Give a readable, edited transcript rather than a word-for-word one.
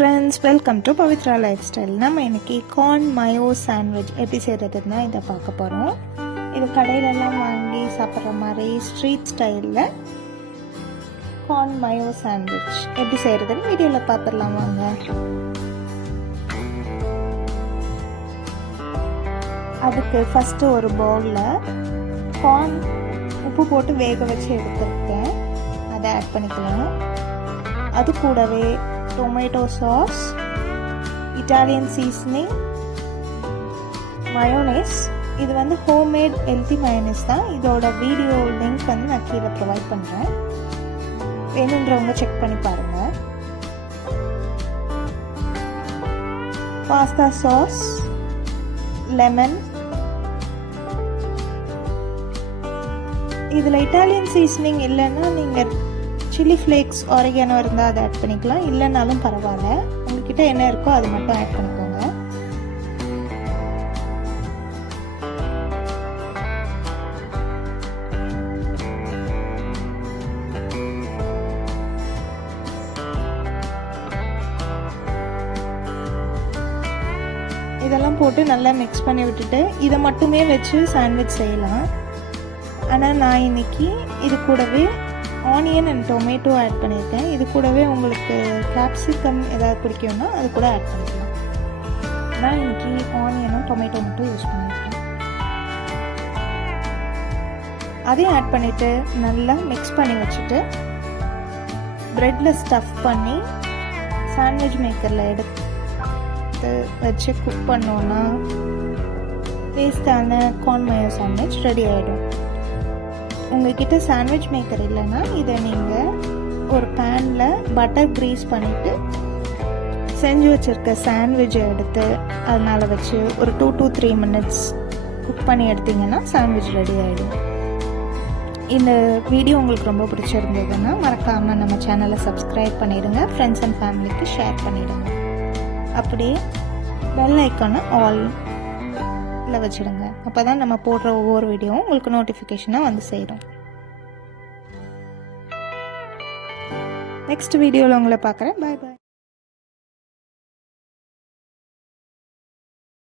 friends, welcome to Pavitra Lifestyle. நம்ம இன்னைக்கு corn mayo sandwich எப்படி செய்யறதுன்னு தான் இதை பார்க்க போறோம். இது கடையிலலாம் வாங்கி சாப்பிட்ற மாதிரி ஸ்ட்ரீட் ஸ்டைலில் corn mayo sandwich எப்படி செய்யறதுன்னு வீடியோவில் பார்த்துடலாம் வாங்க. அதுக்கு ஃபஸ்ட்டு ஒரு பவுலில் corn உப்பு போட்டு வேக வச்சு எடுத்துருக்கேன், அதை ஆட் பண்ணிக்கலாம். அது கூடவே tomato sauce, Italian seasoning, mayonnaise. இது வந்து ஹோம்மேட் ஹெல்த்தி மயோனைஸ் தான். இதோட வீடியோ லிங்க் வந்து நான் கீழே ப்ரொவைட் பண்ணுறேன், வேணுன்றவங்க செக் பண்ணி பாருங்கள். Pasta sauce, lemon. இதில் இட்டாலியன் சீசனிங் இல்லைன்னா நீங்கள் சில்லி ஃப்ளேக்ஸ், ஆரிகானோ இருந்தால் அதை ஆட் பண்ணிக்கலாம், இல்லைனாலும் பரவாயில்ல. உங்ககிட்ட என்ன இருக்கோ அது மட்டும் ஆட் பண்ணிக்கோங்க. இதெல்லாம் போட்டு நல்லா மிக்ஸ் பண்ணி விட்டுட்டு இதை மட்டுமே வச்சு சாண்ட்விச் செய்யலாம். ஆனால் நான் இன்னைக்கு இது கூடவே ஆனியன் அண்ட் டொமேட்டோ ஆட் பண்ணியிருக்கேன். இது கூடவே உங்களுக்கு கேப்சிகம் ஏதாவது பிடிக்கும்னா அது கூட ஆட் பண்ணிக்கலாம். நான் இன்னைக்கு ஆனியனும் டொமேட்டோ மட்டும் யூஸ் பண்ணியிருக்கேன். அதையும் ஆட் பண்ணிவிட்டு நல்லா மிக்ஸ் பண்ணி வச்சுட்டு ப்ரெட்டில் ஸ்டஃப் பண்ணி சாண்ட்விச் மேக்கரில் எடுத்து வச்சு குக் பண்ணோன்னா டேஸ்டான corn mayo சாண்ட்விச் ரெடி ஆகிடும். உங்கள்கிட்ட சாண்ட்விச் மேக்கர் இல்லைன்னா இதை நீங்கள் ஒரு பேனில் பட்டர் க்ரீஸ் பண்ணிவிட்டு செஞ்சு வச்சுருக்க சாண்ட்விட்சை எடுத்து அதனால் வச்சு ஒரு 2 to 3 minutes குக் பண்ணி எடுத்திங்கன்னா சாண்ட்விச் ரெடி ஆகிடும். இந்த வீடியோ உங்களுக்கு ரொம்ப பிடிச்சிருந்ததுன்னா மறக்காமல் நம்ம சேனலை சப்ஸ்கிரைப் பண்ணிவிடுங்க, ஃப்ரெண்ட்ஸ் அண்ட் ஃபேமிலிக்கு ஷேர் பண்ணிவிடுங்க. அப்படியே பெல் ஐக்கானை ஆல் வச்சிடுங்க. அப்போ தான் நம்ம போடுற ஒவ்வொரு வீடியோவும் உங்களுக்கு நோட்டிஃபிகேஷனாக வந்து சேரும். நெக்ஸ்ட் வீடியோவில் உங்களை பார்க்குறேன். பாய் பாய்.